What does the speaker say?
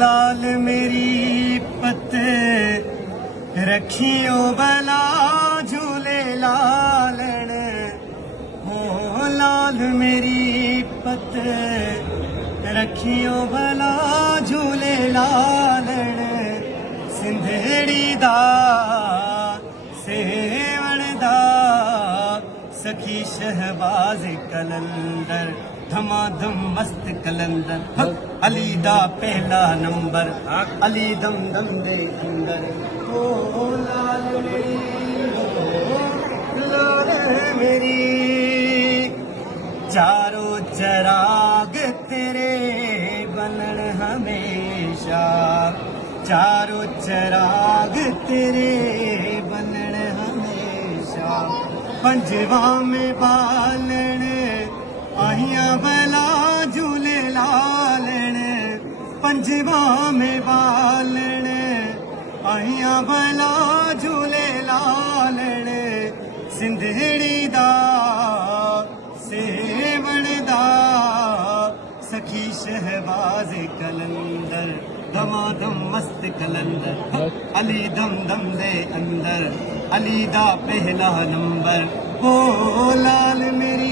लाल मेरी पत रखियो भला झूले लालण हो लाल मेरी पत रखियो भला झूले लालण सिंधड़ी दा सेवण दा सखी शहबाज कलंदर धमाधम मस्त कलंदर अली दा पहला नंबर अली दम दम दे अंदर ओ लाल मेरी लाल मेरी चारों चराग तेरे बनन हमेशा चारों चराग तेरे बनन हमेशा पंजवा में बालन आहिया भला झूले लालण पंजवा में बालन आहिया भला झूले लालण सिंधड़ी दा सेवण दा सखी शहबाज कलंदर धमाधम मस्त कलंदर अली दम दम दे अंदर अली दा पहला नंबर ओ लाल मेरी